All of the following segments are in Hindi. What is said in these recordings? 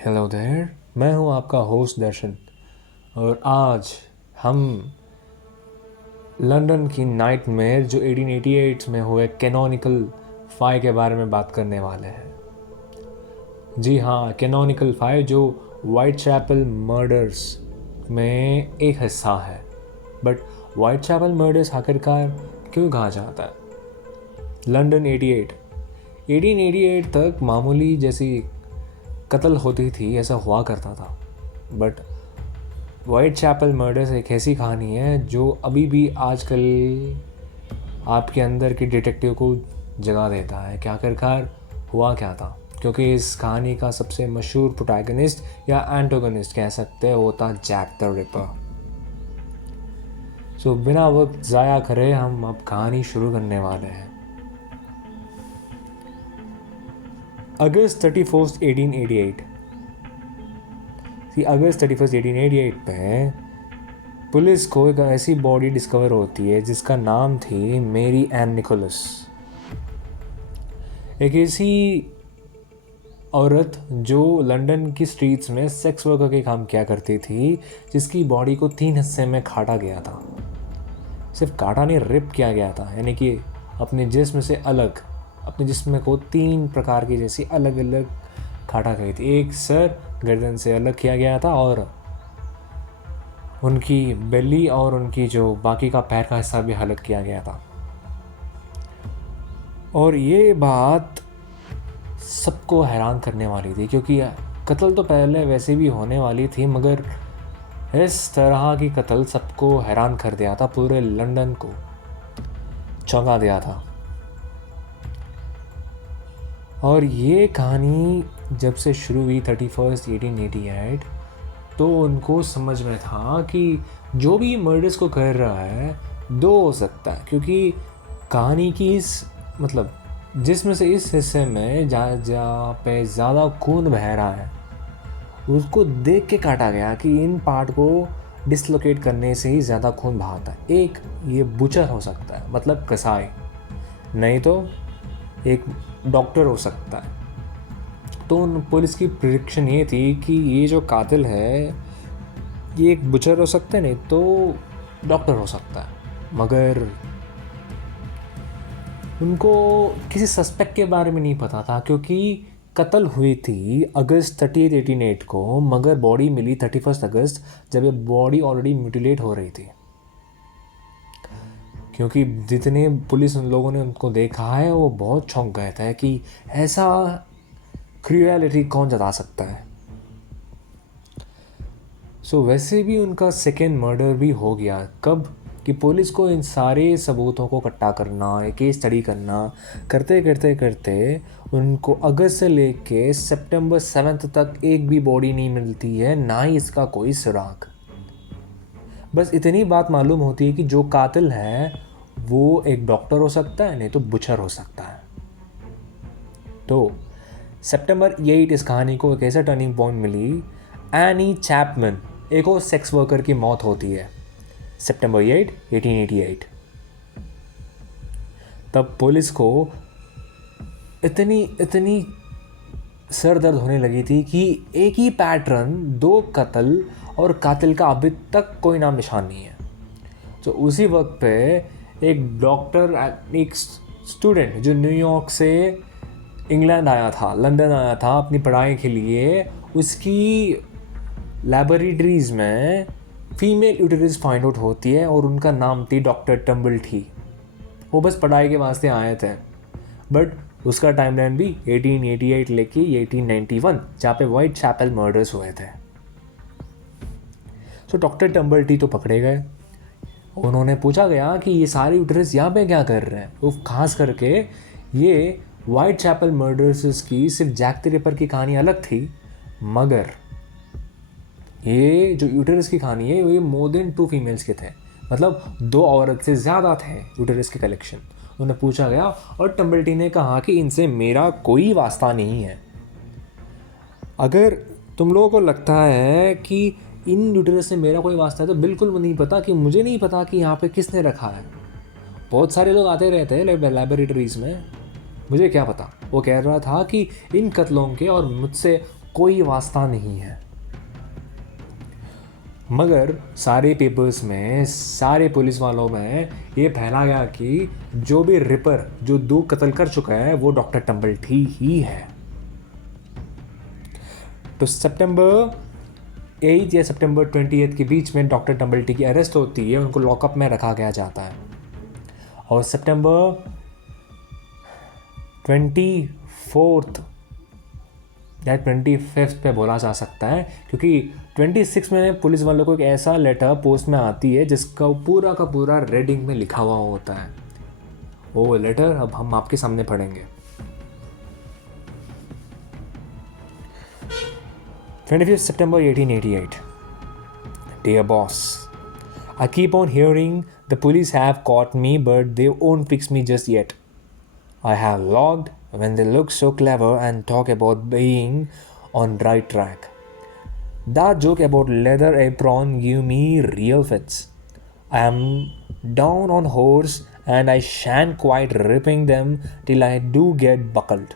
हेलो देयर, मैं हूं आपका होस्ट दर्शन। और आज हम लंदन की नाइटमेयर जो 1888 में हुए कैनोनिकल फाइव के बारे में बात करने वाले हैं। जी हाँ, कैनोनिकल फाइव जो वाइट चैपल मर्डर्स में एक हिस्सा है। बट वाइट चैपल मर्डर्स आखिरकार क्यों कहा जाता है? लंदन 1888 तक मामूली जैसी कत्ल होती थी, ऐसा हुआ करता था। बट वाइट चैपल मर्डर्स एक ऐसी कहानी है जो अभी भी आजकल आपके अंदर की डिटेक्टिव को जगा देता है कि आखिरकार हुआ क्या था। क्योंकि इस कहानी का सबसे मशहूर प्रोटैगनिस्ट या एंटोगनिस्ट कह सकते हैं वो था जैक द रिपर। सो बिना वक्त ज़ाया करे हम अब कहानी शुरू करने वाले हैं। अगस्त 31, 1888। अगस्त 31, 1888 में पुलिस को एक ऐसी बॉडी डिस्कवर होती है जिसका नाम थी मेरी एन निकोलस। एक ऐसी औरत जो लंदन की स्ट्रीट्स में सेक्स वर्कर के काम किया करती थी, जिसकी बॉडी को 3 हिस्से में काटा गया था। सिर्फ काटा नहीं, रिप किया गया था, यानी कि अपने जिस्म से अलग, अपने जिस्म को 3 प्रकार की जैसी अलग अलग काटा गई थी। एक सर गर्दन से अलग किया गया था और उनकी बेली और उनकी जो बाकी का पैर का हिस्सा भी अलग किया गया था। और ये बात सबको हैरान करने वाली थी, क्योंकि कत्ल तो पहले वैसे भी होने वाली थी, मगर इस तरह की कत्ल सबको हैरान कर दिया था, पूरे लंदन को चौंका दिया था। और ये कहानी जब से शुरू हुई 31 1888, तो उनको समझ में था कि जो भी मर्डर्स को कर रहा है 2 हो सकता है, क्योंकि कहानी की इस मतलब जिसमें से इस हिस्से में जहाँ पे ज़्यादा खून बह रहा है उसको देख के काटा गया कि इन पार्ट को डिसलोकेट करने से ही ज़्यादा खून बहाता है। एक ये बुचर हो सकता है, मतलब कसाई, नहीं तो एक डॉक्टर हो सकता है। तो उन पुलिस की प्रिडिक्शन ये थी कि ये जो कातिल है ये एक बुचर हो सकता है, नहीं तो डॉक्टर हो सकता है। मगर उनको किसी सस्पेक्ट के बारे में नहीं पता था, क्योंकि कत्ल हुई थी अगस्त 30, 1888 को, मगर बॉडी मिली 31 अगस्त, जब ये बॉडी ऑलरेडी म्यूटिलेट हो रही थी। क्योंकि जितने पुलिस लोगों ने उनको देखा है वो बहुत चौंक गए थे कि ऐसा क्रूएलिटी कौन जता सकता है। सो वैसे भी उनका सेकेंड मर्डर भी हो गया। कब कि पुलिस को इन सारे सबूतों को इकट्ठा करना, एक केस स्टडी करना करते करते करते उनको अगस्त से लेके सितंबर 7 तक एक भी बॉडी नहीं मिलती है, ना ही इसका कोई सुराग। बस इतनी बात मालूम होती है कि जो कातिल है वो एक डॉक्टर हो सकता है, नहीं तो बुचर हो सकता है। तो सितंबर 8 इस कहानी को एक ऐसा टर्निंग पॉइंट मिली। एनी चैपमैन, एक और सेक्स वर्कर की मौत होती है सितंबर 8, 1888। तब पुलिस को इतनी सर दर्द होने लगी थी कि एक ही पैटर्न, 2 कत्ल और कातिल का अभी तक कोई नाम निशान नहीं है। तो उसी वक्त पे एक डॉक्टर, एक स्टूडेंट जो न्यूयॉर्क से इंग्लैंड आया था, लंदन आया था अपनी पढ़ाई के लिए, उसकी लैबोरेटरीज़ में फीमेल यूटेरस फाइंड आउट होती है और उनका नाम थी डॉक्टर टम्बलटी। वो बस पढ़ाई के वास्ते आए थे। बट उसका टाइमलाइन भी 1888 लेके 1891, जहाँ पे वाइट चैपल मर्डर्स हुए थे। तो डॉक्टर टम्बलटी तो पकड़े गए। उन्होंने पूछा गया कि ये सारे यूटेरस यहाँ पे क्या कर रहे हैं। वो खास करके ये वाइट चैपल मर्डर्स की सिर्फ जैक द रिपर की कहानी अलग थी, मगर ये जो यूटेरस की कहानी है ये मोर देन 2 फीमेल्स के थे, मतलब 2 औरत से ज़्यादा थे यूटेरस के कलेक्शन। उन्हें पूछा गया और टम्बलटी ने कहा कि इनसे मेरा कोई वास्ता नहीं है। अगर तुम लोगों को लगता है कि इन यूटेरस से मेरा कोई वास्ता है तो बिल्कुल नहीं पता, कि मुझे नहीं पता कि यहाँ पे किसने रखा है। बहुत सारे लोग आते रहते हैं लैबोरेटरीज़ में, मुझे क्या पता। वो कह रहा था कि इन कत्लों के और मुझसे कोई वास्ता नहीं है। मगर सारे पेपर्स में, सारे पुलिस वालों में ये फैला गया कि जो भी रिपर जो 2 कत्ल कर चुका है वो डॉक्टर टम्बलटी ही है। तो सितंबर 8 या सितंबर 28 के बीच में डॉक्टर टम्बलटी की अरेस्ट होती है, उनको लॉकअप में रखा गया जाता है। और सितंबर 24 या 25 पे बोला जा सकता है, क्योंकि 26 में पुलिस वालों को एक ऐसा लेटर पोस्ट में आती है जिसका पूरा का पूरा रेडिंग में लिखा हुआ होता है। वो लेटर अब हम आपके सामने पढ़ेंगे। 25 September 1888. Dear boss, I keep on hearing the police have caught me, but they won't fix me just yet. I have logged when they look so clever and talk about being on right track. That joke about leather apron give me real fits. I am down on horse and I shan't quite ripping them till I do get buckled.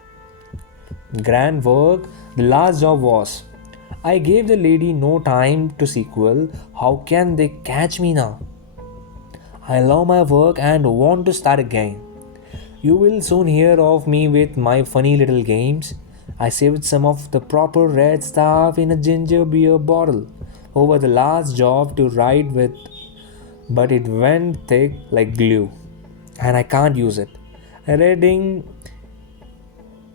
Grand work. The last job was. I gave the lady no time to sequel. How can they catch me now? I love my work and want to start again. You will soon hear of me with my funny little games. I saved some of the proper red stuff in a ginger beer bottle over the last job to write with, but it went thick like glue and I can't use it. Reading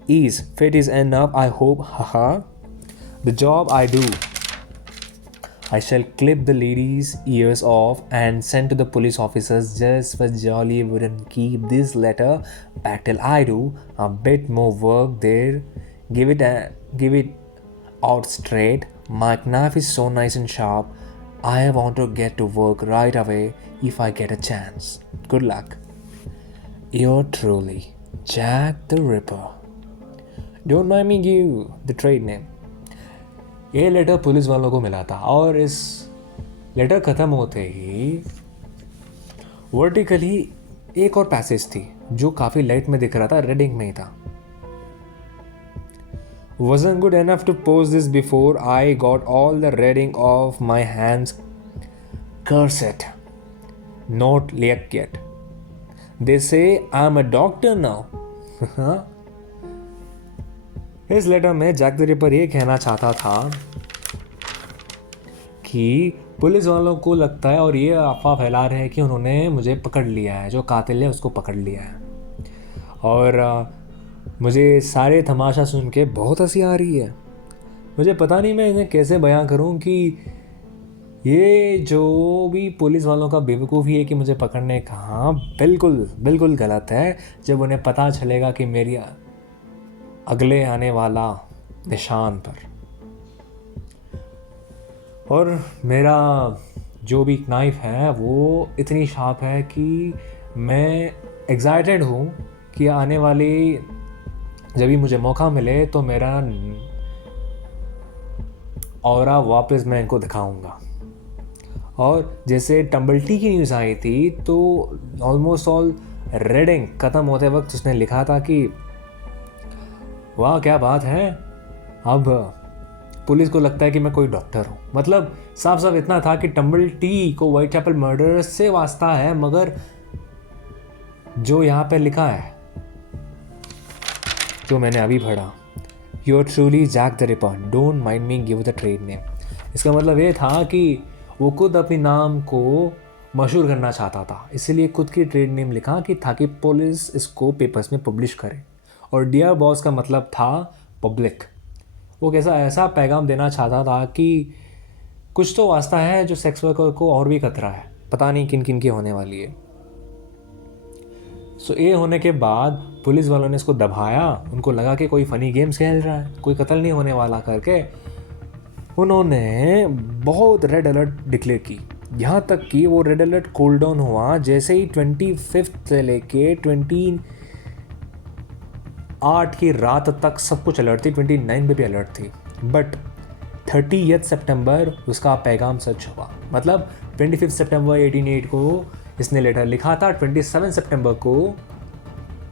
is fit is enough, I hope. Haha. The job I do, I shall clip the ladies' ears off and send to the police officers just for jolly. Wouldn't keep this letter back till I do a bit more work there. Give it out straight. My knife is so nice and sharp. I want to get to work right away if I get a chance. Good luck. Yours truly, Jack the Ripper. Don't mind me give the trade name. ये लेटर पुलिस वालों को मिला था और इस लेटर ख़त्म होते ही वर्टिकली एक और पैसेज थी जो काफ़ी लाइट में दिख रहा था, रेडिंग में ही था। Wasn't good enough to post this before I got all the reading off my hands. Curse it. Not yet. They say I'm a doctor now. इस लेटर में जैक द रिपर ये कहना चाहता था कि पुलिस वालों को लगता है और ये अफवाह फैला रहे हैं कि उन्होंने मुझे पकड़ लिया है, जो कातिल है उसको पकड़ लिया है। और मुझे सारे तमाशा सुन के बहुत हंसी आ रही है। मुझे पता नहीं मैं इन्हें कैसे बयां करूं कि ये जो भी पुलिस वालों का बेवकूफ़ी है कि मुझे पकड़ने कहा, बिल्कुल गलत है जब उन्हें पता चलेगा कि मेरी अगले आने वाला निशान पर। और मेरा जो भी नाइफ है वो इतनी शार्प है कि मैं एक्साइटेड हूँ कि आने वाली जब भी मुझे मौका मिले तो मेरा ऑरा वापस मैं इनको दिखाऊंगा। और जैसे टम्बलटी की न्यूज़ आई थी तो ऑलमोस्ट ऑल रेडिंग ख़त्म होते वक्त उसने लिखा था कि वाह क्या बात है, अब पुलिस को लगता है कि मैं कोई डॉक्टर हूँ। मतलब साफ साफ इतना था कि टम्बलटी को व्हाइट चैपल मर्डर से वास्ता है, मगर जो यहाँ पे लिखा है जो मैंने अभी पढ़ा, you are truly Jack the Ripper, don't mind me give the trade name, इसका मतलब ये था कि वो खुद अपने नाम को मशहूर करना चाहता था, इसीलिए खुद की ट्रेड नेम लिखा कि ताकि पुलिस इसको पेपर्स में पब्लिश करे। और डियर बॉस का मतलब था पब्लिक। वो कैसा ऐसा पैगाम देना चाहता था कि कुछ तो वास्ता है जो सेक्स वर्कर को और भी खतरा है, पता नहीं किन किन की होने वाली है। सो ये होने के बाद पुलिस वालों ने इसको दबाया, उनको लगा कि कोई फ़नी गेम्स खेल रहा है, कोई कत्ल नहीं होने वाला करके उन्होंने बहुत रेड अलर्ट डिक्लेयर की। यहाँ तक कि वो रेड अलर्ट कूल डाउन हुआ जैसे ही 25 से लेके 28 की रात तक सब कुछ अलर्ट थी, 29 पे भी अलर्ट थी। बट 30 सितंबर उसका पैगाम सच हुआ। मतलब 25 सितंबर 1888 को इसने लेटर लिखा था, 27 सितंबर को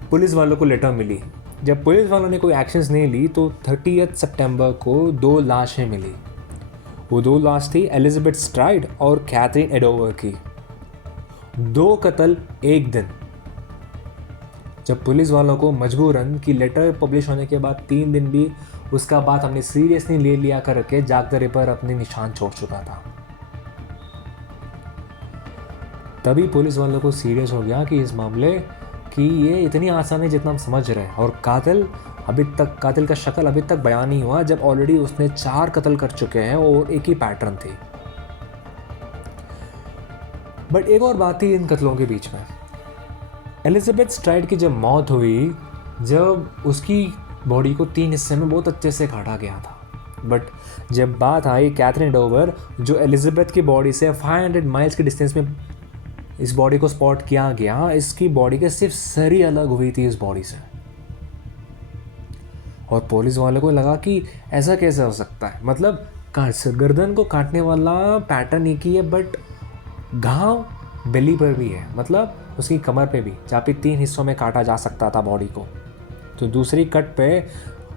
पुलिस वालों को लेटर मिली जब पुलिस वालों ने कोई एक्शंस नहीं ली तो 30 सितंबर को 2 लाशें मिली। वो 2 लाश थी एलिजाबेथ स्ट्राइड और कैथरीन एडोवर की। 2 कत्ल एक दिन। जब पुलिस वालों को मजबूरन कि लेटर पब्लिश होने के बाद 3 दिन भी उसका बात हमने सीरियसली ले लिया करके जैक द रिपर अपने निशान छोड़ चुका था। तभी पुलिस वालों को सीरियस हो गया कि इस मामले कि ये इतनी आसान है जितना हम समझ रहे हैं, और कातिल का शक्ल अभी तक बयान नहीं हुआ, जब ऑलरेडी उसने 4 कत्ल कर चुके हैं और एक ही पैटर्न थी। बट एक और बात थी इन कत्लों के बीच में। एलिजाबेथ स्ट्राइड की जब मौत हुई, जब उसकी बॉडी को 3 हिस्से में बहुत अच्छे से काटा गया था, बट जब बात आई कैथरीन एडोवर, जो एलिजाबेथ की बॉडी से 500 माइल्स के डिस्टेंस में इस बॉडी को स्पॉट किया गया, इसकी बॉडी के सिर्फ सर ही अलग हुई थी इस बॉडी से। और पुलिस वालों को लगा कि ऐसा कैसे हो सकता है, मतलब गर्दन को काटने वाला पैटर्न एक ही है, बट घाव बेली पर भी है, मतलब उसकी कमर पे भी, जहाँ पे 3 हिस्सों में काटा जा सकता था बॉडी को। तो दूसरी कट पे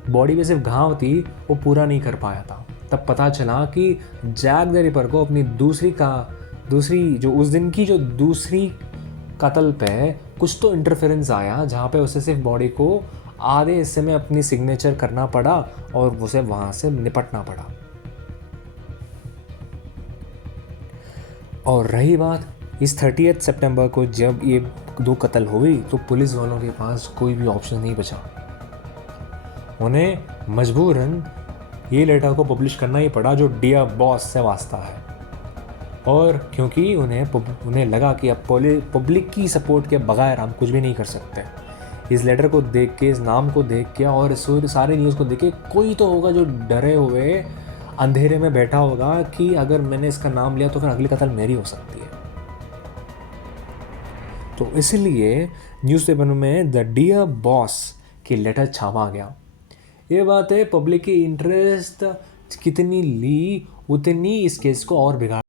बॉडी में सिर्फ घाव थी, वो पूरा नहीं कर पाया था। तब पता चला कि जैक द रिपर को अपनी दूसरी जो उस दिन की जो दूसरी कत्ल पे कुछ तो इंटरफेरेंस आया, जहाँ पे उसे सिर्फ बॉडी को आधे हिस्से में अपनी सिग्नेचर करना पड़ा और उसे वहाँ से निपटना पड़ा। और रही बात इस 30 सितंबर को, जब ये 2 कत्ल हुई तो पुलिस वालों के पास कोई भी ऑप्शन नहीं बचा। उन्हें मजबूरन ये लेटर को पब्लिश करना ही पड़ा जो डियर बॉस से वास्ता है, और क्योंकि उन्हें लगा कि अब पब्लिक की सपोर्ट के बगैर हम कुछ भी नहीं कर सकते। इस लेटर को देख के, इस नाम को देख के और इस सारे न्यूज़ को देख के कोई तो होगा जो डरे हुए अंधेरे में बैठा होगा कि अगर मैंने इसका नाम लिया तो फिर अगली कत्ल मेरी हो सकती है। तो इसलिए न्यूज़पेपर में द डियर बॉस की लेटर छापा गया। ये बात है, पब्लिक की इंटरेस्ट कितनी ली उतनी इस केस को और बिगाड़।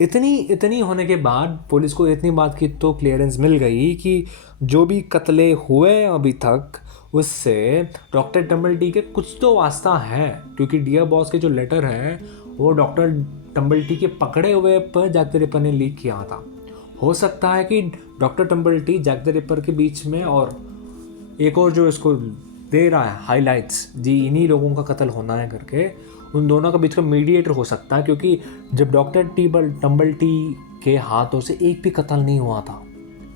इतनी होने के बाद पुलिस को इतनी बात की तो क्लियरेंस मिल गई कि जो भी कत्ले हुए अभी तक उससे डॉक्टर टम्बल्टी के कुछ तो वास्ता है, क्योंकि डियर बॉस के जो लेटर है वो डॉक्टर टम्बल्टी के पकड़े हुए पर जैक द रिपर ने लीक किया था। हो सकता है कि डॉक्टर टम्बल्टी जैक द रिपर के बीच में, और एक और जो इसको दे रहा है हाइलाइट्स जी इन्हीं लोगों का कत्ल होना है करके, उन दोनों के बीच का मीडिएटर हो सकता है, क्योंकि जब डॉक्टर टम्बल्टी के हाथों से एक भी कत्ल नहीं हुआ था,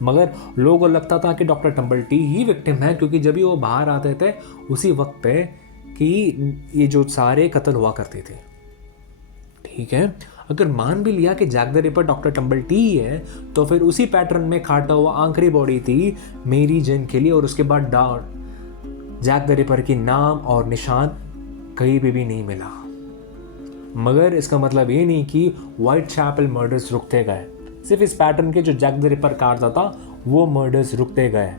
मगर लोगों को लगता था कि डॉक्टर टम्बल्टी ही विक्टिम है, क्योंकि जब भी वो बाहर आते थे उसी वक्त पे कि ये जो सारे कत्ल हुआ करते थे। ठीक है, अगर मान भी लिया कि Jack the ripper doctor Tumblety ही है, तो फिर उसी पैटर्न में खाटा हुआ आखिरी बॉडी थी मेरी जेन केली, और उसके बाद जैक द रिपर की नाम और निशान कहीं पे भी नहीं मिला। मगर इसका मतलब ये नहीं कि व्हाइट चैपल मर्डर्स रुकते गए, सिर्फ इस पैटर्न के जो जैक द रिपर काटता था वो मर्डर्स रुकते गए।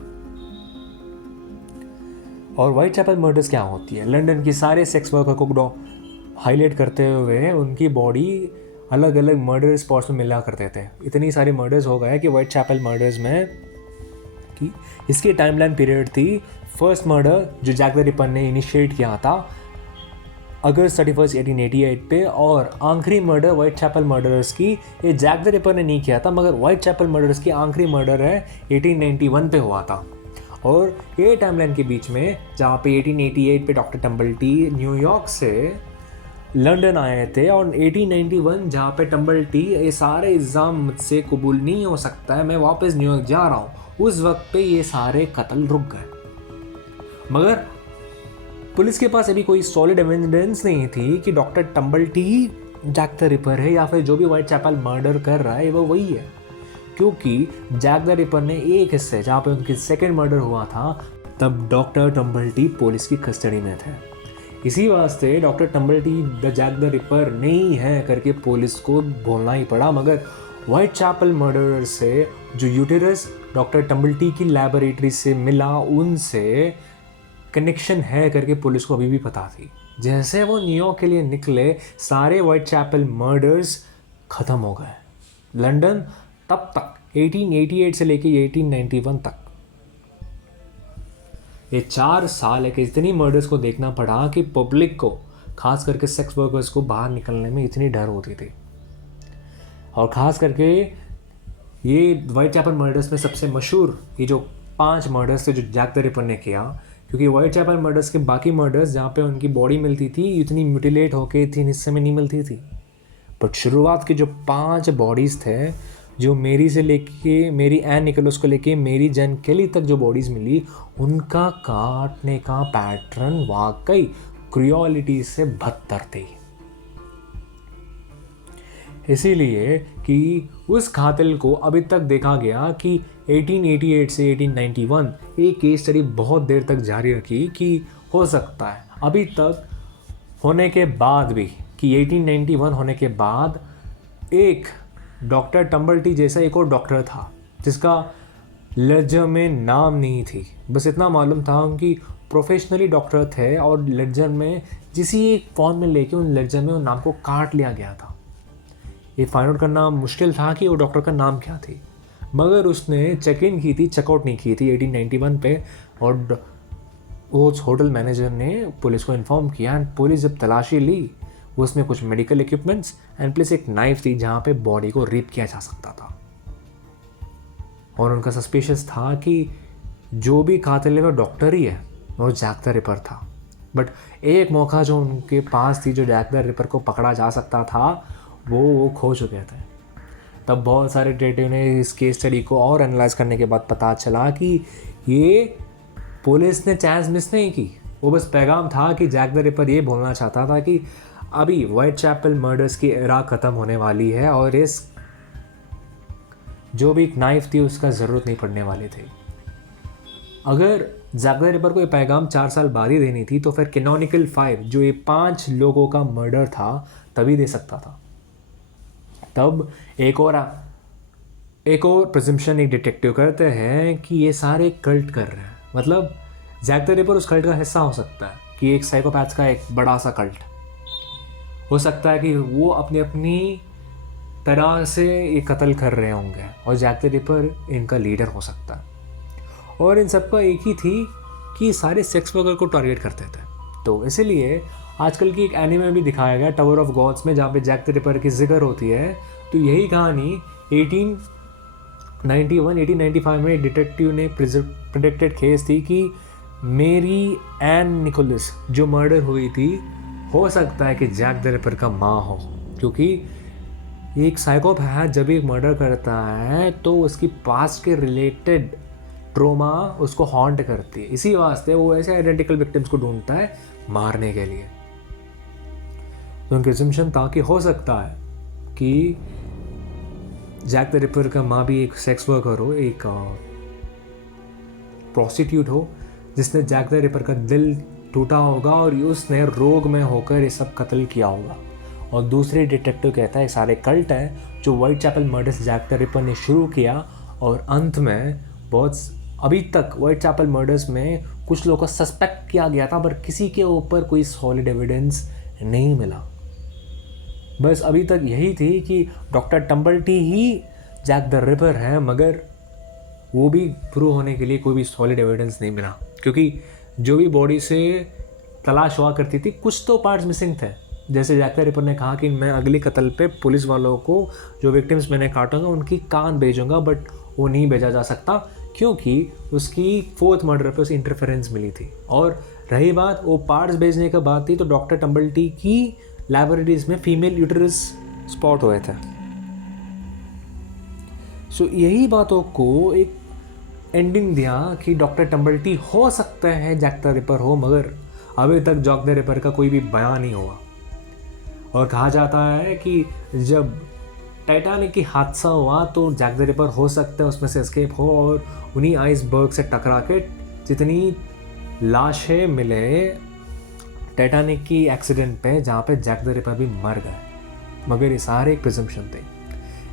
और व्हाइट चैपल मर्डर्स क्या होती है? लंदन की सारे सेक्स वर्कर को हाईलाइट करते हुए उनकी बॉडी अलग अलग मर्डर स्पॉट्स में मिला करते थे। इतनी सारे मर्डर्स हो गए कि व्हाइट चैपल मर्डर्स में कि इसकी टाइमलाइन पीरियड थी। फर्स्ट मर्डर जो जैक द रिपर ने इनिशिएट किया था अगस्त 31, 1888 पे, और आखिरी मर्डर व्हाइट चैपल मर्डरर्स की ये जैक द रिपर ने नहीं किया था, मगर व्हाइट चैपल मर्डरर्स की आखिरी मर्डर है 1891 पे हुआ था। और ये टाइमलाइन के बीच में जहाँ पे 1888 पे डॉक्टर टम्बल्टी न्यूयॉर्क से लंदन आए थे, और 1891 जहाँ पे टम्बल्टी ये सारे इल्ज़ाम मुझसे कबूल नहीं हो सकता है, मैं वापस न्यूयॉर्क जा रहा हूँ, उस वक्त पे ये सारे कत्ल रुक गए। मगर पुलिस के पास अभी कोई सॉलिड एविडेंस नहीं थी कि डॉक्टर टम्बल्टी ही जैक द रिपर है, या फिर जो भी व्हाइट चैपल मर्डर कर रहा है वो वही है, क्योंकि जैक द रिपर ने एक हिस्से जहाँ पे उनकी सेकेंड मर्डर हुआ था तब डॉक्टर टम्बल्टी पुलिस की कस्टडी में थे। इसी वास्ते doctor Tumblety the Jack the Ripper नहीं है करके पुलिस को बोलना ही पड़ा। मगर व्हाइट चैपल मर्डरर से जो यूटेरस डॉक्टर टम्बल्टी की लैबोरेटरी से मिला उनसे कनेक्शन है करके पुलिस को अभी भी पता थी। जैसे वो न्यूयॉर्क के लिए निकले सारे व्हाइट चैपल मर्डर्स ख़त्म हो गए। लंदन तब तक 1888 से लेके 1891 तक ये 4 साल है कि इतनी मर्डर्स को देखना पड़ा कि पब्लिक को, खास करके सेक्स वर्कर्स को बाहर निकलने में इतनी डर होती थी। और ख़ास करके ये व्हाइट चैपल मर्डर्स में सबसे मशहूर ये जो 5 मर्डर्स थे जो जैक द रिपर ने किया, क्योंकि व्हाइट चैपल मर्डर्स के बाकी मर्डर्स जहाँ पे उनकी बॉडी मिलती थी इतनी म्यूटिलेट होके इतने हिस्से में नहीं मिलती थी। बट शुरुआत के जो 5 बॉडीज़ थे, जो मेरी से लेके मेरी एन निकोलस को लेके मेरी जेन केली तक जो बॉडीज़ मिली, उनका काटने का पैटर्न वाकई क्रूएलिटी से बदतर थी। इसीलिए कि उस कातिल को अभी तक देखा गया कि 1888 से 1891 एक केस स्टडी बहुत देर तक जारी रखी कि हो सकता है अभी तक होने के बाद भी कि 1891 होने के बाद एक डॉक्टर टम्बल्टी जैसा एक और डॉक्टर था जिसका लेजर में नाम नहीं थी, बस इतना मालूम था उनकी प्रोफेशनली डॉक्टर थे और लेजर में जिसी एक फॉर्म में लेके उन लेजर में उन नाम को काट लिया गया था। ये फाइंड आउट करना मुश्किल था कि वो डॉक्टर का नाम क्या थी, मगर उसने चेक इन की थी, चेकआउट नहीं की थी 1891 पे, और वो होटल मैनेजर ने पुलिस को इन्फॉर्म किया। एंड पुलिस जब तलाशी ली उसमें कुछ मेडिकल इक्विपमेंट्स एंड प्लस एक नाइफ थी जहाँ पे बॉडी को रेप किया जा सकता था। और उनका सस्पिशियस था कि जो भी कातिल है वो डॉक्टर ही है, वो जैक द रिपर था। बट एक मौका जो उनके पास थी जो जैक द रिपर को पकड़ा जा सकता था वो खो चुके थे। तब बहुत सारे डिटेक्टिव ने इस केस स्टडी को और एनालाइज करने के बाद पता चला कि ये पुलिस ने चांस मिस नहीं की, वो बस पैगाम था कि जैक द रिपर ये बोलना चाहता था कि अभी व्हाइट चैपल मर्डर्स की एरा ख़त्म होने वाली है और इस जो भी एक नाइफ थी उसका ज़रूरत नहीं पड़ने वाली थी। अगर जैक द रिपर को ये पैगाम 4 साल बाद ही देनी थी तो फिर कैनोनिकल 5 जो ये 5 लोगों का मर्डर था तभी दे सकता था। तब एक और प्रिजम्पशन एक डिटेक्टिव करते हैं कि ये सारे कल्ट कर रहे हैं, मतलब जैक द रिपर उस कल्ट का हिस्सा हो सकता है कि एक साइकोपैथ का एक बड़ा सा कल्ट हो सकता है कि वो अपनी तरह से ये कत्ल कर रहे होंगे और जैक द रिपर इनका लीडर हो सकता है। और इन सबका एक ही थी कि सारे सेक्स वर्कर को टारगेट करते थे। तो इसीलिए आजकल की एक एनीमे में भी दिखाया गया टावर ऑफ गॉड्स में, जहाँ पे जैक द रिपर की जिक्र होती है, तो यही कहानी 1895 में डिटेक्टिव ने प्रेडिक्टेड केस थी कि मेरी एन निकोलस जो मर्डर हुई थी हो सकता है कि जैक द रिपर का माँ हो, क्योंकि एक साइकोपैथ जब एक मर्डर करता है तो उसकी पास्ट के रिलेटेड ट्रोमा उसको हॉन्ट करती है, इसी वास्ते वो ऐसे आइडेंटिकल विक्टिम्स को ढूंढता है मारने के लिए। तो उनकी अजम्पशन था कि हो सकता है कि जैक द रिपर का माँ भी एक सेक्स वर्कर हो, एक प्रोस्टिट्यूट हो, जिसने जैक द रिपर का दिल टूटा होगा और उसने रोग में होकर ये सब कत्ल किया होगा। और दूसरे डिटेक्टिव कहता है सारे कल्ट है जो Whitechapel murders Jack the Ripper ने शुरू किया, और अंत में बहुत अभी तक वाइट चैपल मर्डर्स में कुछ लोगों को सस्पेक्ट किया गया था पर किसी के ऊपर कोई सॉलिड एविडेंस नहीं मिला। बस अभी तक यही थी कि डॉक्टर टम्बल्टी ही जैक द रिपर है, मगर वो भी प्रूव होने के लिए कोई भी सॉलिड एविडेंस नहीं मिला, क्योंकि जो भी बॉडी से तलाश हुआ करती थी कुछ तो पार्ट्स मिसिंग थे। जैसे जैक द रिपर ने कहा कि मैं अगली कत्ल पे पुलिस वालों को जो विक्टिम्स मैंने काटूंगा उनकी कान भेजूंगा, बट वो नहीं भेजा जा सकता क्योंकि उसकी फोर्थ मर्डर पे उसे इंटरफेरेंस मिली थी। और रही बात वो पार्ट्स भेजने की बात थी, तो डॉक्टर टम्बल्टी की लैबोरेटरीज में फीमेल यूटेरस स्पॉट हुए थे। सो यही बातों को एक एंडिंग दिया कि डॉक्टर टम्बल्टी हो सकते हैं जैक द रिपर हो, मगर अभी तक जैक द रिपर का कोई भी बयान नहीं हुआ। और कहा जाता है कि जब टाइटैनिक की हादसा हुआ तो जैक द रिपर हो सकता है उसमें से एस्केप हो और उन्हीं आइसबर्ग से टकरा के जितनी लाशें मिले टाइटैनिक की एक्सीडेंट पे जहाँ पे जैक द रिपर भी मर गए, मगर ये सारे एक प्रिजम्पशन थे।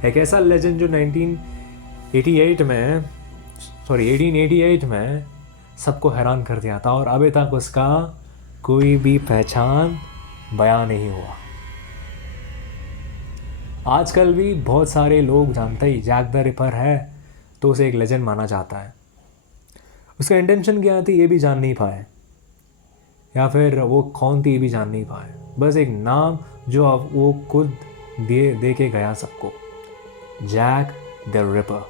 एक ऐसा लेजेंड जो 1888 में सबको हैरान कर दिया था और अभी तक उसका कोई भी पहचान बयान नहीं हुआ। आजकल भी बहुत सारे लोग जानते ही जैक द रिपर है तो उसे एक लेजेंड माना जाता है। उसका इंटेंशन क्या थी ये भी जान नहीं पाए, या फिर वो कौन थी ये भी जान नहीं पाए, बस एक नाम जो अब वो खुद दे के गया सबको, जैक द रिपर।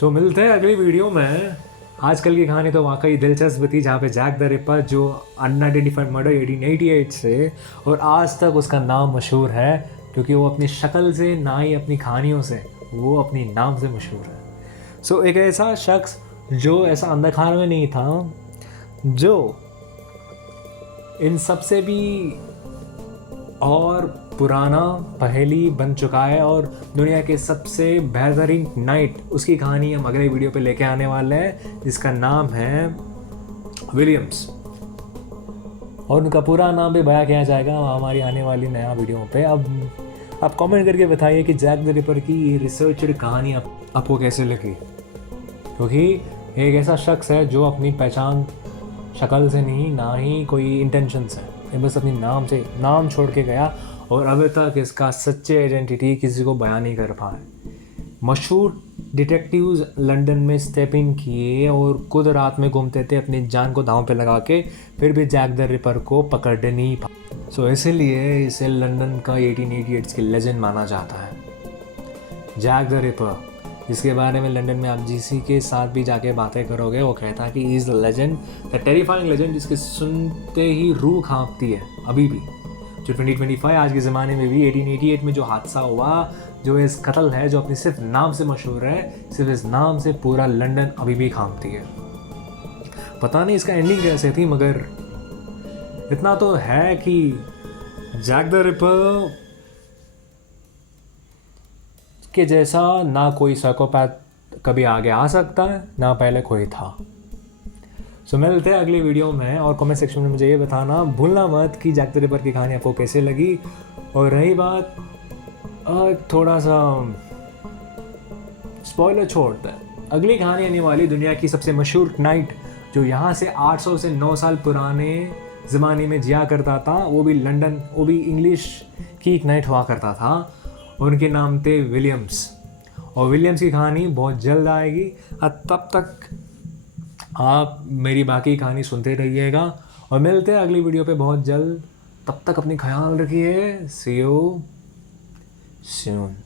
तो मिलते हैं अगली वीडियो में। आजकल की कहानी तो वाकई दिलचस्प थी, जहाँ पे जैक द रिपर जो अनआइडेंटिफाइड मर्डर 1888 से और आज तक उसका नाम मशहूर है, क्योंकि वो अपनी शक्ल से ना ही अपनी कहानियों से, वो अपनी नाम से मशहूर है। सो एक ऐसा शख्स जो ऐसा अंधकार में नहीं था, जो इन सबसे भी और पुराना पहेली बन चुका है और दुनिया के सबसे बेहतरीन नाइट, उसकी कहानी हम अगले वीडियो पे लेके आने वाले हैं, जिसका नाम है विलियम्स, और उनका पूरा नाम भी बयां किया जाएगा हमारी आने वाली नया वीडियो पे। अब आप कमेंट करके बताइए कि जैक द रिपर की ये रिसर्चड कहानी आपको कैसे लगी, क्योंकि एक ऐसा शख्स है जो अपनी पहचान शक्ल से नहीं, ना ही कोई इंटेंशन से, ये बस अपनी नाम छोड़ के गया और अभी तक इसका सच्चे आइडेंटिटी किसी को बयान नहीं कर पाए। मशहूर डिटेक्टिव्स लंदन में स्टेप इन किए और खुद रात में घूमते थे अपनी जान को दांव पे लगा के, फिर भी जैक द रिपर को पकड़ नहीं पाए। सो इसीलिए इसे लंदन का 1888 की लेजेंड माना जाता है, जैक द रिपर, जिसके बारे में लंदन में आप जिसी के साथ भी जाके बातें करोगे वो कहता है कि is the legend, the terrifying legend, जिसके सुनते ही रूह कांपती है अभी भी। जो 2025 आज के ज़माने में भी 1888 में जो हादसा हुआ, जो इस कत्ल है, जो अपने सिर्फ नाम से मशहूर है, सिर्फ इस नाम से पूरा लंदन अभी भी कांपती है। पता नहीं इसका एंडिंग कैसे थी, मगर इतना तो है कि जैक द रिपर के जैसा ना कोई साइकोपैथ कभी आगे आ सकता है, ना पहले कोई था। सो मिलते हैं अगली वीडियो में, और कमेंट सेक्शन में मुझे ये बताना भूलना मत कि जैक द रिपर की कहानी आपको कैसे लगी। और रही बात थोड़ा सा स्पॉइलर छोड़ते हैं, अगली कहानी आने वाली दुनिया की सबसे मशहूर नाइट जो यहाँ से 800 से 9 साल पुराने ज़माने में जिया करता था, वो भी लंदन, वो भी इंग्लिश की एक नाइट हुआ करता था, उनके नाम थे विलियम्स। और विलियम्स की कहानी बहुत जल्द आएगी, तब तक आप मेरी बाकी कहानी सुनते रहिएगा और मिलते हैं अगली वीडियो पे बहुत जल्द। तब तक अपनी ख्याल रखिए। सी यू। soon.